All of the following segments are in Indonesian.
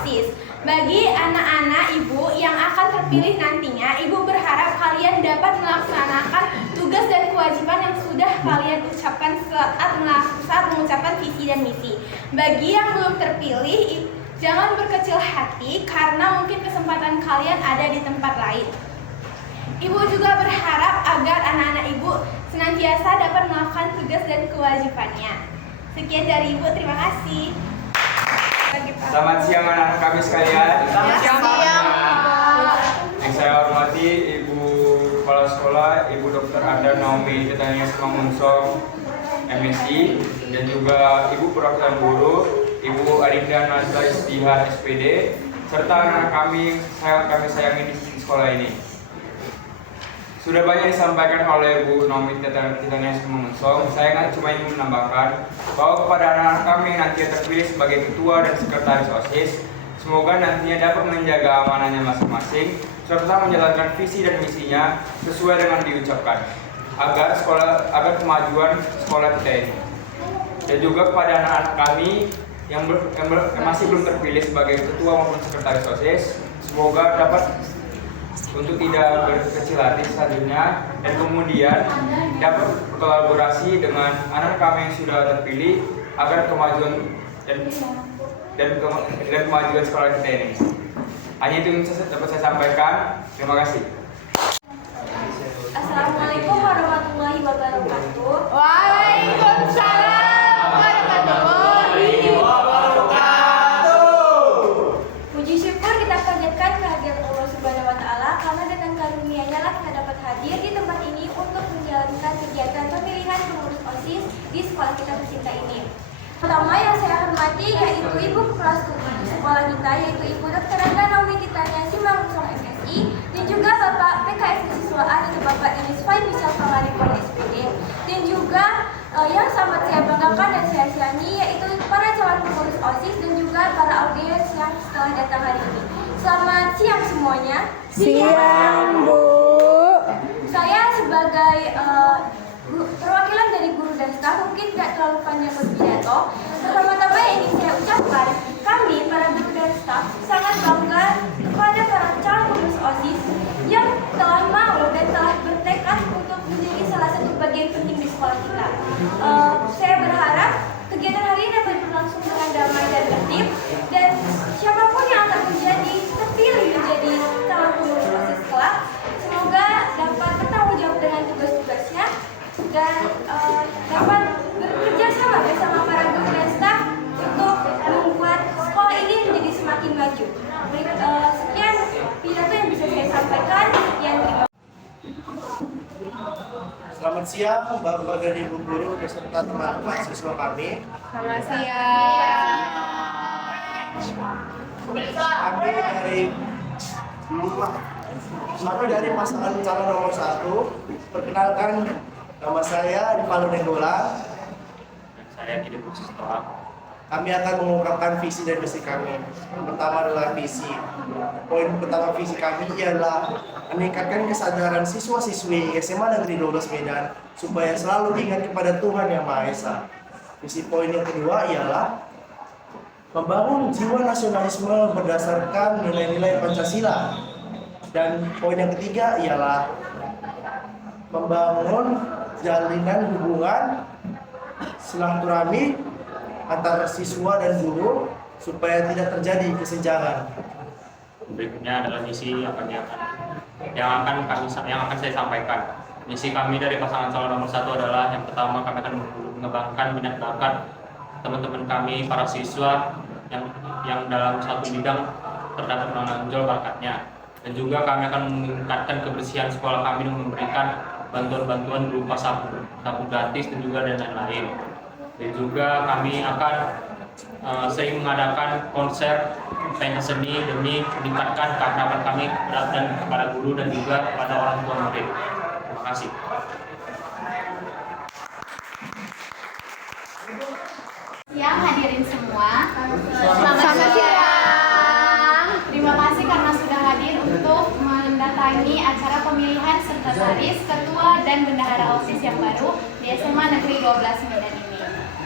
OSIS. Bagi anak-anak Ibu yang akan terpilih nantinya, Ibu berharap kalian dapat melaksanakan tugas dan kewajiban yang sudah kalian ucapkan saat mengucapkan visi dan misi. Bagi yang belum terpilih, jangan berkecil hati karena mungkin kesempatan kalian ada di tempat lain. Ibu juga berharap agar anak-anak Ibu senantiasa dapat melakukan tugas dan kewajibannya. Sekian dari Ibu, terima kasih. Selamat siang anak-anak kami sekalian. Selamat siang, Pak. Yang saya hormati Ibu Kepala Sekolah, Ibu Dr. Anda Naomi Ketania Semangunsong, MSI, dan juga Ibu Perwakilan Guru, Ibu Adinda Nazla Istihar, SPD, serta anak-anak kami sayangi di sekolah ini. Sudah banyak disampaikan oleh Bu Naomi Ketania Semangunsong. Saya cuma ingin menambahkan bahwa kepada anak-anak kami nanti terpilih sebagai ketua dan sekretaris OSIS, semoga nantinya dapat menjaga amanahnya masing-masing serta menjalankan visi dan misinya sesuai dengan diucapkan agar kemajuan sekolah kita ini. Dan juga kepada anak-anak kami yang masih belum terpilih sebagai ketua maupun sekretaris OSIS, semoga dapat untuk tidak berkecil hati selanjutnya dan kemudian dapat berkolaborasi dengan anak kami yang sudah terpilih agar kemajuan dan kemajuan sekolah kita ini. Hanya itu yang dapat saya sampaikan. Terima kasih. Assalamualaikum warahmatullahi wabarakatuh. Waalaikumsalam warahmatullahi wabarakatuh. Puji syukur kita panjatkan kehadiran Allah Subhanahu wa Ta'ala karena dengan karunia-Nya lah kita dapat hadir di tempat ini untuk menjalankan kegiatan pemilihan pengurus OSIS di sekolah kita tercinta ini. Pertama yang saya hormati yaitu Ibu Kepala Sekolah kita, yaitu Ibu Dr. Anda Naomi Ketania Semangunsong, MSI, dan juga Bapak PKS Kesiswaan yaitu Bapak Inis Fai Misal Pangaripun, SPD, dan juga yang sangat saya banggakan dan saya sayangi yaitu para calon pengurus OSIS dan juga para audiens yang setelah datang hari ini. Selamat siang semuanya. Siang, Bu. Saya sebagai perwakilan dari guru dan staf mungkin tidak terlalu panjang berpidato. Pertama-tama yang ingin saya ucapkan, kami para guru dan staf sangat bangga kepada para calon pengurus OSIS yang telah mau dan telah bertekad untuk menjadi salah satu bagian penting di sekolah kita. Saya berharap kegiatan hari ini dapat berlangsung dengan damai dan tertib, dan siapapun yang akan terpilih menjadi calon pengurus OSIS kelak, semoga dapat bertanggung jawab dengan tugas-tugasnya dan dapat bekerja sama bersama para guru dan staf untuk membuat sekolah ini menjadi semakin maju. Sekian pidato yang bisa saya sampaikan. Selamat siang Bapak dan Ibu guru beserta teman-teman siswa kami. Selamat siang. Kami dari pasangan calon nomor 1. Perkenalkan, nama saya Rivaldo Nenggola. Saya tidak bersekolah. Kami akan mengungkapkan visi dan misi kami. Yang pertama adalah visi. Poin pertama visi kami ialah meningkatkan kesadaran siswa-siswi SMA Negeri 12 Medan supaya selalu ingat kepada Tuhan Yang Maha Esa. Visi poin yang kedua ialah membangun jiwa nasionalisme berdasarkan nilai-nilai Pancasila. Dan poin yang ketiga ialah membangun jalinan hubungan silaturahmi antara siswa dan guru supaya tidak terjadi kesenjangan. Berikutnya adalah misi yang akan saya sampaikan. Misi kami dari pasangan calon nomor 1 adalah yang pertama, kami akan mengembangkan minat bakat teman-teman kami para siswa yang dalam satu bidang terdapat menonjol bakatnya, dan juga kami akan meningkatkan kebersihan sekolah kami dengan memberikan bantuan-bantuan berupa sapu gratis dan juga dan lain-lain. Dan juga kami akan sering mengadakan konser pentas seni demi meningkatkan keakraban kami dan kepada guru dan juga kepada orang tua murid. Terima kasih. Siang hadirin semua. Selamat siang. Terima kasih karena sudah hadir untuk mendatangi acara pemilihan sekretaris, ketua, dan bendahara OSIS yang baru di SMA Negeri 12 Medan ini.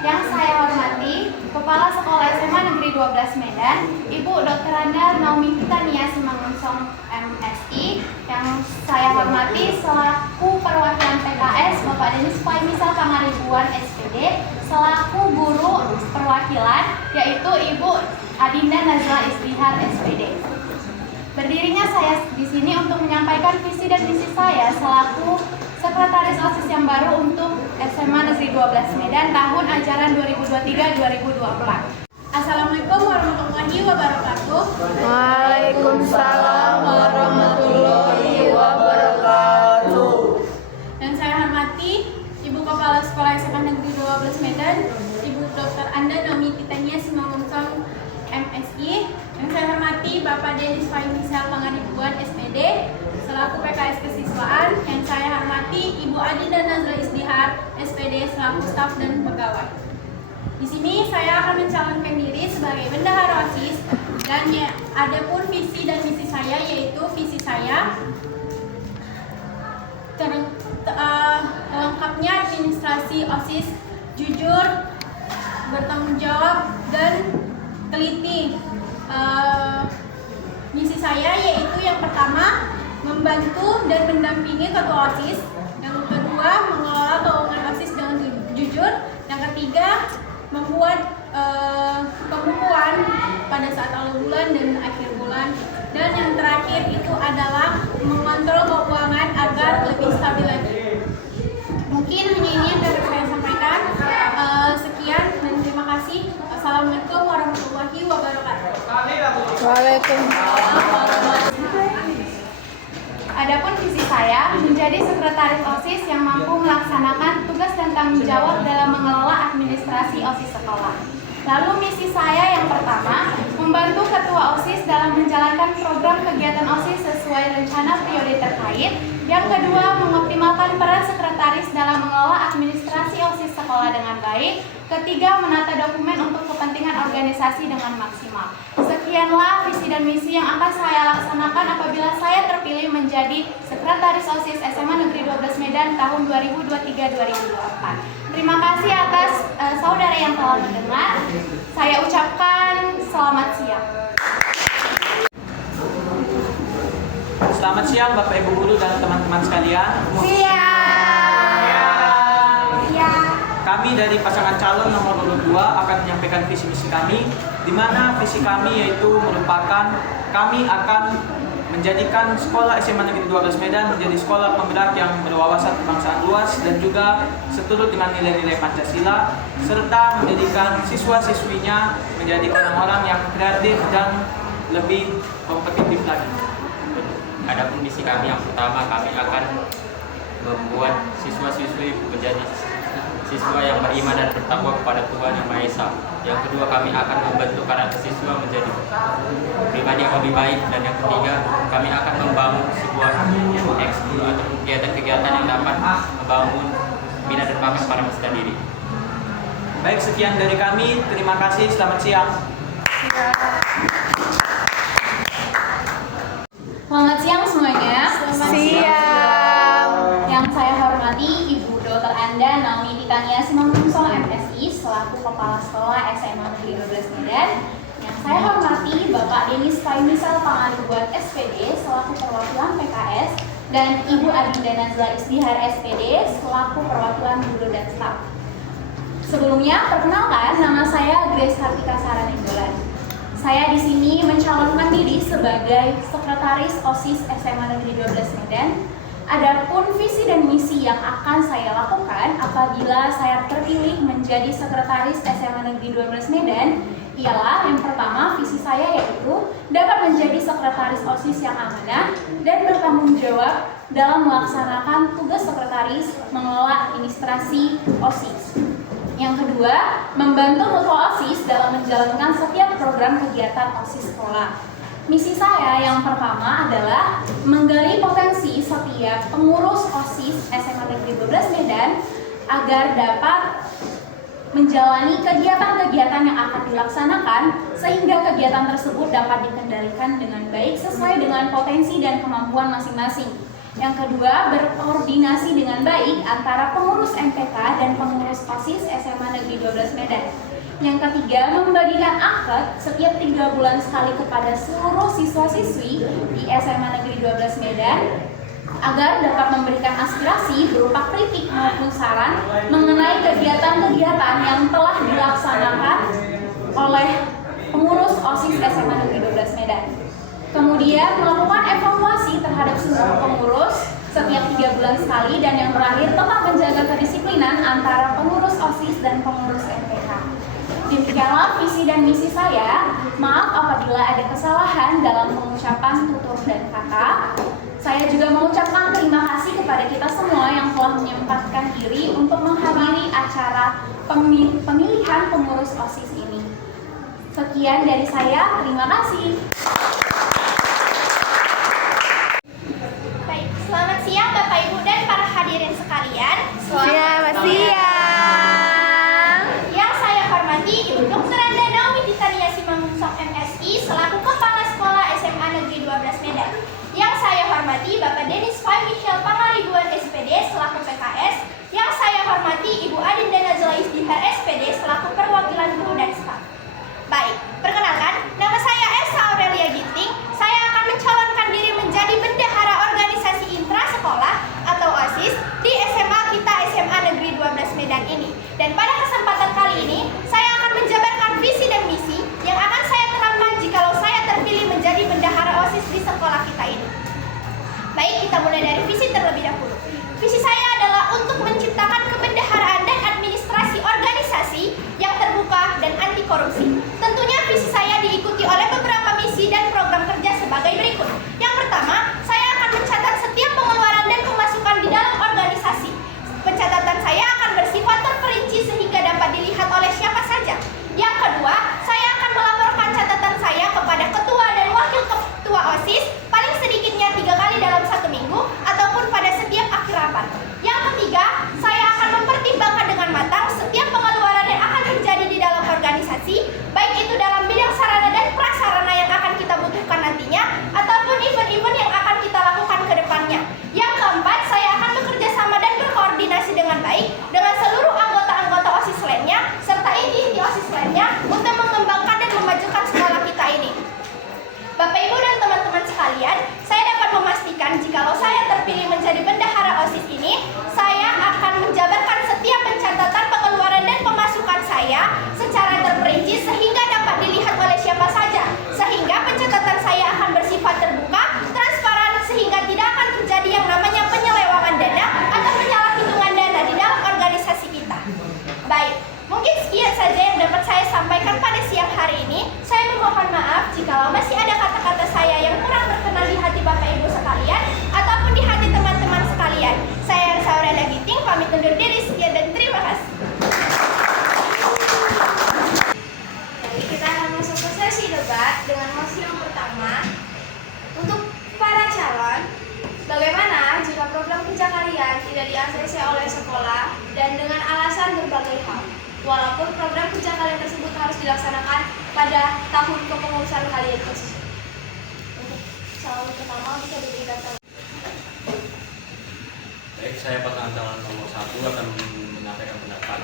Yang saya hormati, Kepala Sekolah SMA Negeri Negeri 12 Medan, Ibu Dr. Anda Naomi Titania Simangunsong MSI, yang saya hormati selaku perwakilan PKS Bapak Denis Misal Pangaribuan SPD, selaku guru perwakilan yaitu Ibu Adinda Nazla Isdihar SPD. Berdirinya saya di sini untuk menyampaikan visi dan misi saya selaku Sekretaris OSIS yang baru untuk SMA Negeri 12 Medan tahun ajaran 2023-2024. Assalamualaikum warahmatullahi wabarakatuh. Waalaikumsalam warahmatullahi wabarakatuh. Dan saya hormati Ibu Kepala Sekolah SMA Negeri 12 Medan, Ibu Dr. Anda Naomi Titania Simangunsong MSI. Yang saya hormati Bapak Denis Misal Pangaribuan SPD selaku PKS Kesiswaan. Yang saya hormati Ibu Adinda Nazla Isdihar SPD selaku staf dan pegawai. Di sini saya akan mencalonkan diri sebagai bendahara OSIS dan ada pun visi dan misi saya, yaitu visi saya lengkapnya administrasi OSIS jujur, bertanggung jawab dan teliti. Misi saya yaitu yang pertama membantu dan mendampingi ketua OSIS, yang kedua mengelola keuangan OSIS dengan jujur, yang ketiga membuat pembukuan pada saat awal bulan dan akhir bulan, dan yang terakhir itu adalah mengontrol keuangan agar lebih stabil lagi. Mungkin hanya ini yang dapat saya sampaikan. Sekian dan terima kasih. Assalamualaikum warahmatullahi wabarakatuh. Waalaikumsalam. Adapun visi saya menjadi sekretaris OSIS yang mampu melaksanakan tugas dan tanggung jawab dalam mengelola administrasi OSIS sekolah. Lalu misi saya yang pertama, membantu ketua OSIS dalam menjalankan program kegiatan OSIS sesuai rencana periode terkait. Yang kedua, mengoptimalkan peran sekretaris dalam mengelola administrasi OSIS sekolah dengan baik. Ketiga, menata dokumen untuk kepentingan organisasi dengan maksimal. Sekianlah visi dan misi yang akan saya laksanakan apabila saya terpilih menjadi Sekretaris OSIS SMA Negeri 12 Medan tahun 2023-2024. Terima kasih atas saudara yang telah mendengar. Saya ucapkan selamat siang. Selamat siang Bapak Ibu Guru dan teman-teman sekalian. Kami dari pasangan calon nomor urut 2 akan menyampaikan visi misi kami, di mana visi kami yaitu merupakan kami akan menjadikan sekolah SMA Negeri 12 Medan menjadi sekolah penggerak yang berwawasan kebangsaan luas dan juga seturut dengan nilai-nilai Pancasila, serta menjadikan siswa-siswinya menjadi orang-orang yang kreatif dan lebih kompetitif lagi. Adapun misi kami yang pertama, kami akan membuat siswa-siswi menjadi siswa yang beriman dan bertakwa kepada Tuhan Yang Maha Esa. Yang kedua, kami akan membentuk karakter siswa menjadi pribadi yang lebih baik. Dan yang ketiga, kami akan membangun sebuah ekskul atau kegiatan-kegiatan yang dapat membangun minat dan bakat para peserta diri. Baik, sekian dari kami. Terima kasih. Selamat siang. Selamat siang semuanya. Siang. Yang saya hormati Ibu Dr. Anda Naomi Titania Simangunsong MSI selaku Kepala Sekolah SMA Negeri 12 Medan. Yang saya hormati Bapak Denis Misal Pangaribuan SPD selaku perwakilan PKS dan Ibu Adinda Nazla Isdihar SPD selaku perwakilan guru dan staf. Sebelumnya, perkenalkan, nama saya Grace Kartika Saranenggolan. Saya di sini mencalonkan diri sebagai Sekretaris OSIS SMA Negeri 12 Medan. Adapun visi dan misi yang akan saya lakukan apabila saya terpilih menjadi Sekretaris SMA Negeri 12 Medan ialah yang pertama, visi saya yaitu dapat menjadi Sekretaris OSIS yang amanah dan bertanggung jawab dalam melaksanakan tugas sekretaris mengelola administrasi OSIS. Yang kedua, membantu ketua OSIS dalam menjalankan setiap program kegiatan OSIS sekolah. Misi saya yang pertama adalah menggali potensi setiap pengurus OSIS SMA Negeri 12 Medan agar dapat menjalani kegiatan-kegiatan yang akan dilaksanakan sehingga kegiatan tersebut dapat dikendalikan dengan baik sesuai dengan potensi dan kemampuan masing-masing. Yang kedua, berkoordinasi dengan baik antara pengurus MPK dan pengurus OSIS SMA Negeri 12 Medan. Yang ketiga, membagikan akad setiap 3 bulan sekali kepada seluruh siswa-siswi di SMA Negeri 12 Medan agar dapat memberikan aspirasi berupa kritik maupun saran mengenai kegiatan-kegiatan yang telah dilaksanakan oleh pengurus OSIS SMA Negeri 12 Medan. Kemudian melakukan evaluasi terhadap seluruh pengurus setiap 3 bulan sekali, dan yang terakhir tetap menjaga kedisiplinan antara pengurus OSIS dan pengurus MPK. Demikianlah visi dan misi saya. Maaf apabila ada kesalahan dalam pengucapan tutur dan kata. Saya juga mengucapkan terima kasih kepada kita semua yang telah menyempatkan diri untuk menghadiri acara pemilihan pengurus OSIS ini. Sekian dari saya, terima kasih. Baik, selamat siang Bapak Ibu dan para hadirin sekalian. Selamat siang. Yang saya hormati Ibu Dr. Anda Naomi Titania Simangunsong MSI selaku Kepala Sekolah SMA Negeri 12 Medan. Yang saya hormati Bapak Denis Fai Michel Pangaribuan SPD selaku PKS. Yang saya hormati Ibu Adinda Nazla Isdihar SPD selaku perwakilan guru dan staf. Baik, perkenalkan, nama saya Esa Aurelia Ginting. Saya akan mencalonkan diri menjadi bendahara organisasi intra sekolah atau OSIS di SMA kita SMA Negeri 12 Medan ini. Dan pada kesempatan kali ini, saya akan menjabarkan visi dan misi yang akan saya terapkan jikalau saya terpilih menjadi bendahara OSIS di sekolah kita ini. Baik, kita mulai dari visi terlebih dahulu. Visi saya adalah untuk menciptakan kebendaharaan dan administrasi organisasi yang terbuka dan anti korupsi. Tentunya visi saya diikuti oleh beberapa misi dan program kerja sebagai berikut. Yang pertama, saya akan mencatat setiap pengeluaran dan pemasukan di dalam organisasi. Pencatatan saya akan bersifat terperinci sehingga dapat dilihat oleh siapa saja. Yang kedua, saya akan melaporkan catatan saya kepada ketua dan wakil ketua OSIS paling sedikitnya 3 kali dalam 1 minggu ataupun pada setiap akhir rapat. Yang ketiga, saya akan mempertimbangkan dengan matang setiap pengeluaran yang akan terjadi di dalam organisasi, baik itu dalam bidang sarana dan prasarana yang akan kita butuhkan nantinya, ataupun event-event yang akan kita lakukan ke depannya. Yang keempat, saya akan bekerja sama dan berkoordinasi dengan baik dengan seluruh anggota-anggota OSIS lainnya, serta inti-inti OSIS lainnya untuk mengembangkan dan memajukan sekolah kita ini. Bapak Ibu dan teman-teman sekalian, saya dapat memastikan jikalau saya terpilih menjadi bendahara OSIS ini, saya akan menjabarkan setiap pencatatan pengeluaran dan pemasukan saya secara terperinci sehingga dapat dilihat oleh siapa saja, sehingga pencatatan saya akan bersifat terbuka, transparan, sehingga tidak akan terjadi yang namanya penyelewengan dana atau penyalahhitungan dana di dalam organisasi kita. Baik, mungkin sekian saja yang dapat saya sampaikan pada siang hari ini. Saya memohon maaf jikalau masih ada kata-kata saya yang kurang berkenan di hati Bapak Ibu sekalian ataupun di hati teman-teman sekalian. Saya Elsa Aurelia Ginting, pamit undur diri, sekian dan terima kasih. Jadi kita akan masuk ke sesi debat dengan mosi yang pertama. Untuk para calon, bagaimana jika program kerja kalian tidak di-ACC oleh sekolah dan dengan alasan berbagai hal? Walaupun program kerja kalian tersebut harus dilaksanakan pada tahun kepengurusan kalian tersebut. Untuk calon pertama bisa diberikan calon. Baik, saya pasangan calon nomor 1 akan menyampaikan pendapat.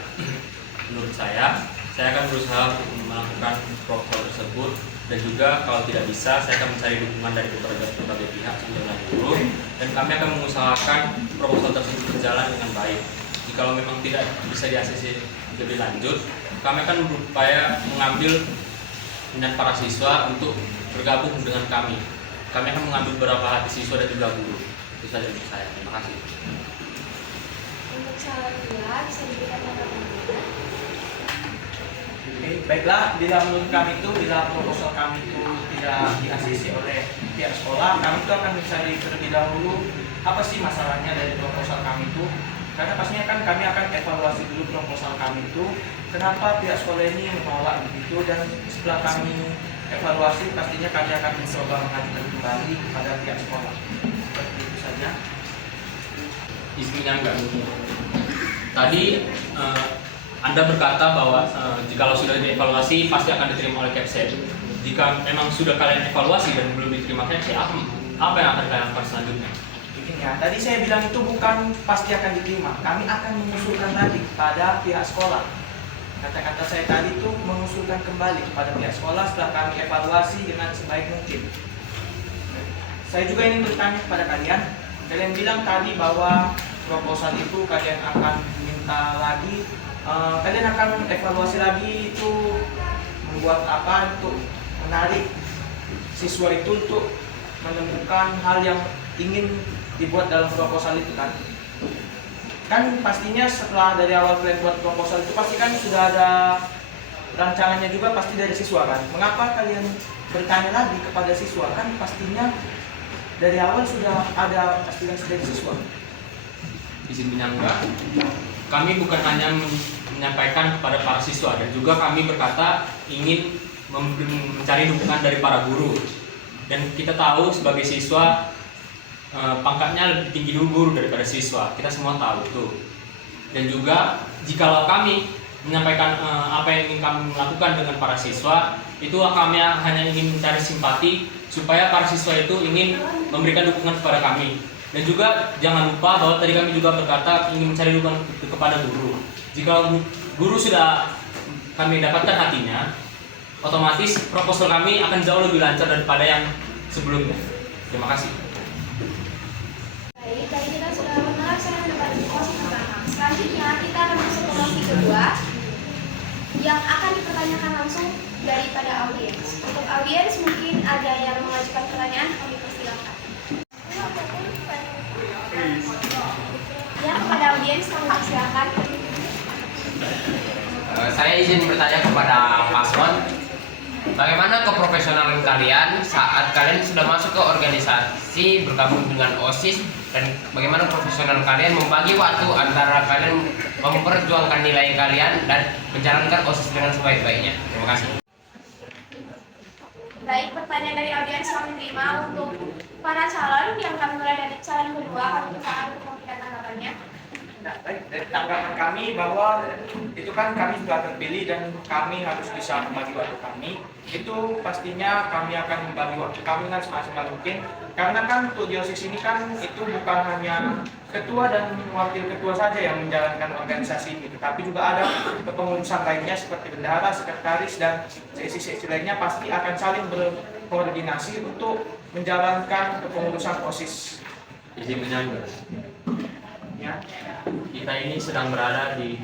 Menurut saya akan berusaha untuk melakukan proposal tersebut, dan juga kalau tidak bisa, saya akan mencari dukungan dari berbagai pihak sejumlah guru, dan kami akan mengusahakan proposal tersebut berjalan dengan baik. Jikalau memang tidak bisa di-ACC lebih lanjut, kami akan berupaya mengambil minat para siswa untuk bergabung dengan kami. Kami akan mengambil beberapa hati siswa dan juga guru. Itu saja untuk saya. Terima kasih. Untuk calon kedua bisa diberikan tanggapan. Oke, baiklah, bila menurut kami itu, bila proposal kami itu tidak di-ACC oleh pihak sekolah, kami itu akan mencari terlebih dahulu apa sih masalahnya dari proposal kami itu. Karena pastinya kan kami akan evaluasi dulu proposal kami itu, kenapa pihak sekolah ini menolak begitu, dan setelah kami evaluasi pastinya kami akan mencoba mengajukan kembali kepada pihak sekolah. Seperti itu saja. Istrinya enggak. Tadi Anda berkata bahwa jikalau sudah dievaluasi pasti akan diterima oleh Kepsed. Jika memang sudah kalian evaluasi dan belum diterima Kepsed, apa yang akan kalian lakukan selanjutnya? Ya, tadi saya bilang itu bukan pasti akan diterima. Kami akan mengusulkan lagi pada pihak sekolah. kata-kata saya tadi itu mengusulkan kembali kepada pihak sekolah setelah kami evaluasi dengan sebaik mungkin. Saya juga ingin bertanya kepada kalian. Kalian bilang tadi bahwa proposal itu kalian akan minta lagi, kalian akan evaluasi lagi itu membuat apa untuk menarik siswa itu untuk menemukan hal yang ingin dibuat dalam proposal itu kan? Kan pastinya setelah dari awal kalian buat proposal itu pasti kan sudah ada rancangannya juga pasti dari siswa kan? Mengapa kalian bertanya lagi kepada siswa? Kan pastinya dari awal sudah ada aspirasi dari siswa. Izin menyangga, kami bukan hanya menyampaikan kepada para siswa dan juga kami berkata ingin mencari dukungan dari para guru. Dan kita tahu sebagai siswa pangkatnya lebih tinggi dulu guru daripada siswa. Kita semua tahu itu. Dan juga jikalau kami menyampaikan apa yang ingin kami lakukan dengan para siswa, itu kami hanya ingin mencari simpati supaya para siswa itu ingin memberikan dukungan kepada kami. Dan juga jangan lupa bahwa tadi kami juga berkata ingin mencari dukungan kepada guru. Jika guru sudah kami dapatkan hatinya, otomatis proposal kami akan jauh lebih lancar daripada yang sebelumnya. Terima kasih. Baik, tadi kita sudah melaksanakan debat posisi pertama. Selanjutnya kita akan masuk ke posisi kedua yang akan dipertanyakan langsung daripada audiens. Untuk audiens mungkin ada yang mengajukan pertanyaan, kami persilakan. Ya, kepada audiens kami persilakan. Saya izin bertanya kepada paslon, bagaimana keprofesionalan kalian saat kalian sudah masuk ke organisasi bergabung dengan OSIS, dan bagaimana profesional kalian membagi waktu antara kalian memperjuangkan nilai kalian dan menjalankan OSIS dengan sebaik-baiknya? Terima kasih. Baik, pertanyaan dari audiens kami terima. Untuk para calon yang kami mulai dari calon kedua, kami persilakan untuk memberikan tanggapannya. Nah, baik, dari tanggapan kami bahwa itu kan kami sudah terpilih dan kami harus bisa membagi waktu kami. Itu pastinya kami akan membagi waktu kami dengan semaksimal mungkin. Karena kan untuk di OSIS ini kan itu bukan hanya ketua dan wakil ketua saja yang menjalankan organisasi ini, tetapi juga ada kepengurusan lainnya seperti bendahara, sekretaris, dan seksi-seksi lainnya pasti akan saling berkoordinasi untuk menjalankan kepengurusan OSIS. Izin menyangga. Ya. Kita ini sedang berada di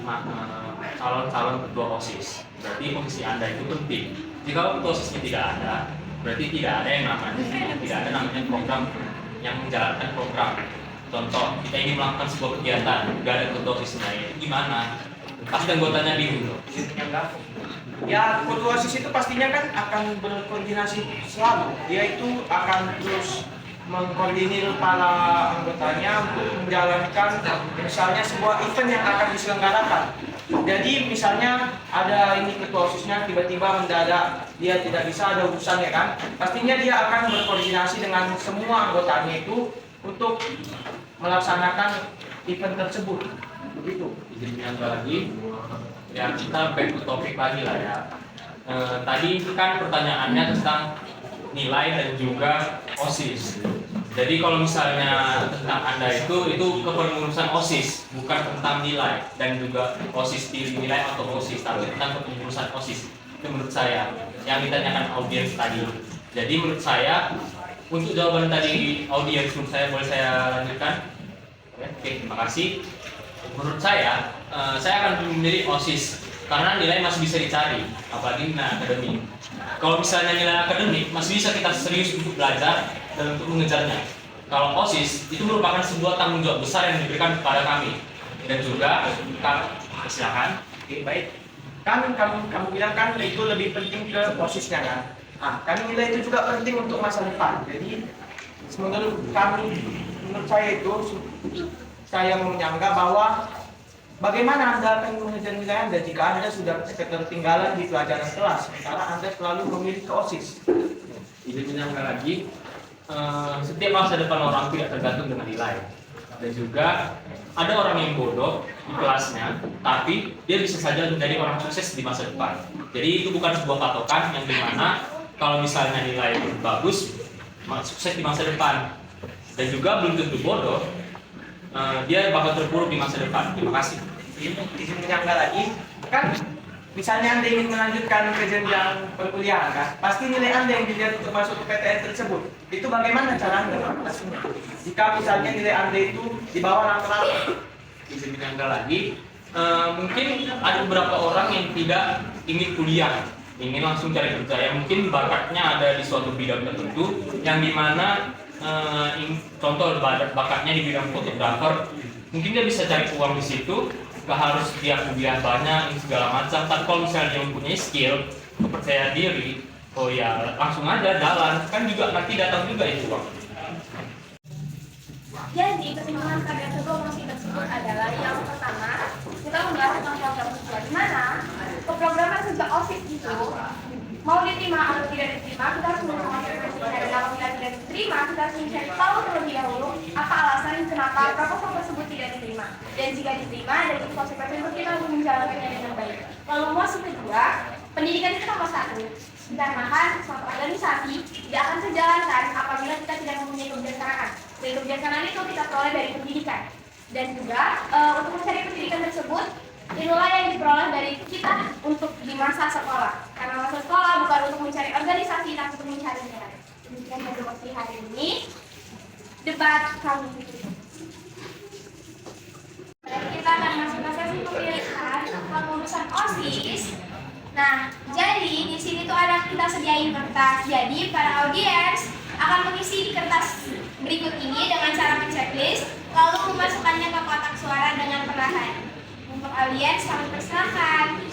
calon-calon ketua OSIS. Berarti posisi Anda itu penting. Jika ketua OSISnya tidak ada, berarti tidak ada yang namanya program yang menjalankan program. Contoh, kita ingin melakukan sebuah kegiatan, tidak ada ketua OSISnya, itu gimana? Pasti anggotanya bingung. Ya, ketua OSIS itu pastinya kan akan berkoordinasi selalu. Dia itu akan terus mengkoordinir para anggotanya untuk menjalankan misalnya sebuah event yang akan diselenggarakan. Jadi misalnya ada ini ketua OSISnya tiba-tiba mendadak dia tidak bisa, ada urusannya kan, pastinya dia akan berkoordinasi dengan semua anggotanya itu untuk melaksanakan event tersebut. Begitu. Izin menyangga lagi, ya kita back to topik lagi lah ya. Tadi kan pertanyaannya tentang nilai dan juga OSIS. Jadi kalau misalnya tentang Anda itu kepengurusan OSIS, bukan tentang nilai dan juga OSIS nilai atau OSIS, tapi tentang kepengurusan OSIS. Itu menurut saya yang ditanyakan audiens tadi. Jadi menurut saya untuk jawaban tadi audiens, menurut saya boleh saya lanjutkan? Oke, terima kasih. Menurut saya akan memilih OSIS karena nilai masih bisa dicari, apalagi nilai akademik. Kalau misalnya nilai akademik masih bisa kita serius untuk belajar dan untuk mengejarnya. Kalau OSIS itu merupakan sebuah tanggung jawab besar yang diberikan kepada kami dan juga silakan. Oke, baik. Kamu bilang kan itu lebih penting ke OSISnya kan? Kami nilai itu juga penting untuk masa depan. Jadi menurut saya itu saya menyanggah bahwa bagaimana Anda akan mengejar nilai Anda jika Anda sudah ketertinggalan di pelajaran kelas, sementara Anda selalu memilih ke OSIS. Izin menyangka lagi, setiap masa depan orang tidak tergantung dengan nilai. Dan juga ada orang yang bodoh di kelasnya, tapi dia bisa saja menjadi orang sukses di masa depan. Jadi itu bukan sebuah patokan yang dimana kalau misalnya nilai bagus, sukses di masa depan. Dan juga belum tentu bodoh, dia bakal terpuruk di masa depan. Terima kasih. Izin menyangka lagi, kan misalnya Anda ingin melanjutkan ke jenjang perkuliahan kan, pasti nilai Anda yang dilihat untuk masuk ke PTN tersebut. Itu bagaimana cara Anda mengatasinya? Jika misalnya nilai Anda itu di bawah rata-rata. Bisa ditanggal lagi, mungkin ada beberapa orang yang tidak ingin kuliah, ingin langsung cari kerja, yang mungkin bakatnya ada di suatu bidang tertentu, yang dimana contoh bakatnya di bidang fotografer, mungkin dia bisa cari uang di situ, gak harus dia kuliah banyak segala macam. Tapi kalau misalnya dia mempunyai skill, kepercayaan diri, oh ya langsung aja jalan, kan juga nanti datang juga itu uang. Jadi pertimbangan kalian promosi tersebut adalah yang pertama, kita membahas tentang program kerja, di mana keprograman kerja OSIS itu mau diterima atau tidak diterima, kita harus mengetahui konsekuensinya. Dan apabila tidak diterima, kita harus mencari tahu terlebih dahulu apa alasan kenapa proposal tersebut tidak diterima. Dan jika diterima, dan itu konsekuensi untuk kita untuk menjalankannya dengan baik. Lalu mosi kedua, pendidikan itu nomor satu. Dikarenakan suatu organisasi tidak akan terjalankan apabila kita tidak mempunyai kebijaksanaan. Dan kebijaksanaan itu kita peroleh dari pendidikan. Dan juga untuk mencari pendidikan tersebut, inilah yang diperoleh dari kita untuk di masa sekolah. Karena masa sekolah bukan untuk mencari organisasi, tapi untuk mencari nilai. Demikian dari hari ini, debat kami tutup. Kita akan masuk ke sesi pemilihan pengurusan OSIS. Nah, jadi di sini tuh ada kita sediain kertas. Jadi para audiens akan mengisi di kertas berikut ini dengan cara menceklis, lalu memasukkannya ke kotak suara dengan perlahan. Untuk audiens kami persilahkan.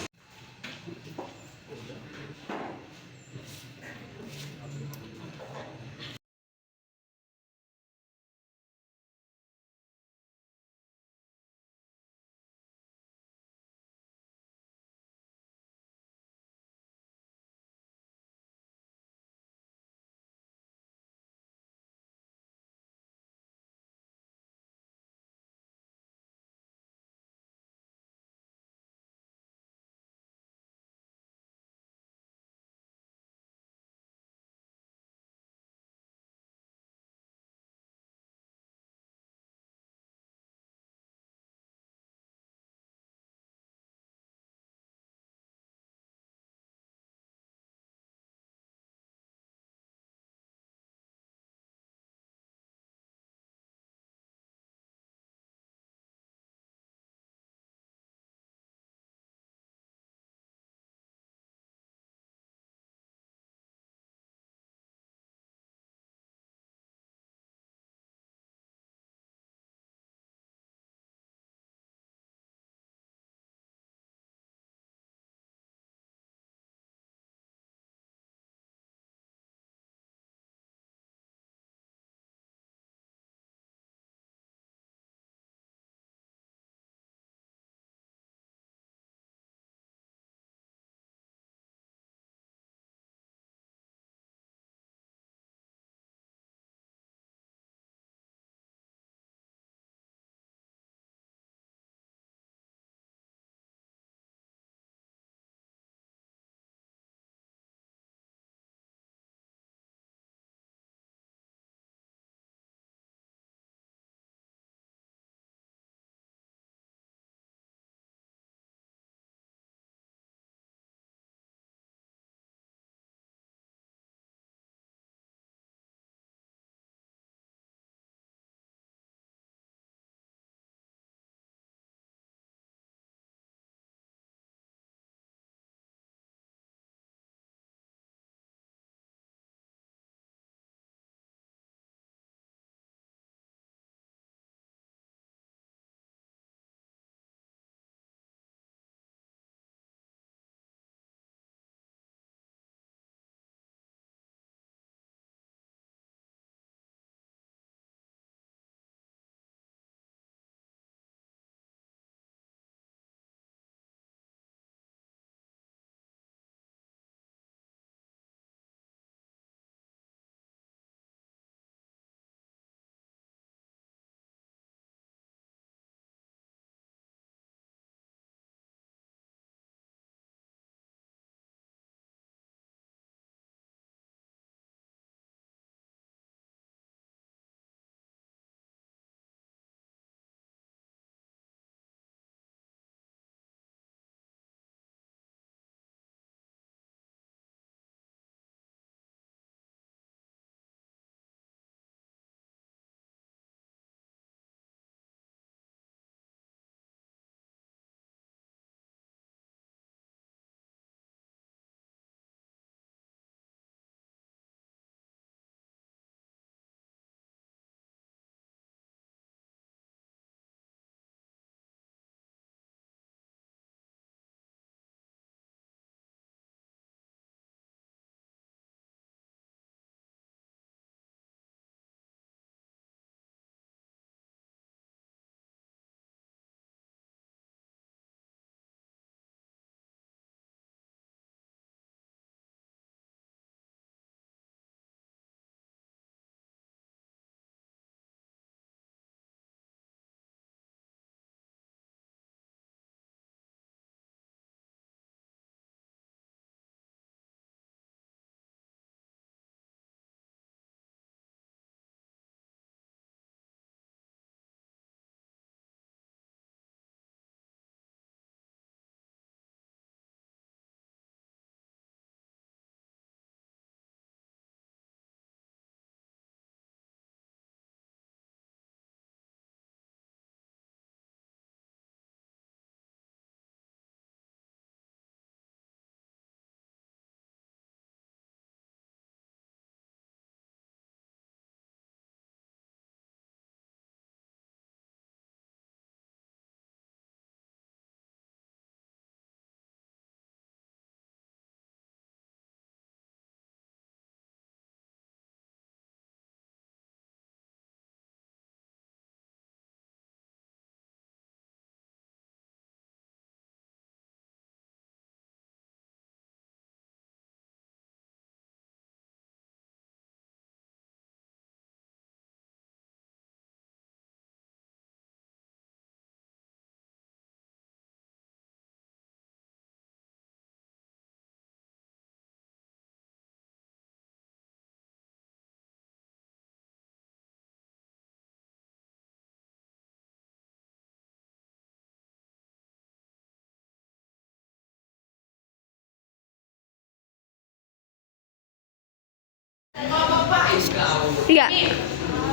Iya.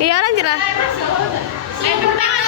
Iya lanjut lah. Tepuk tangan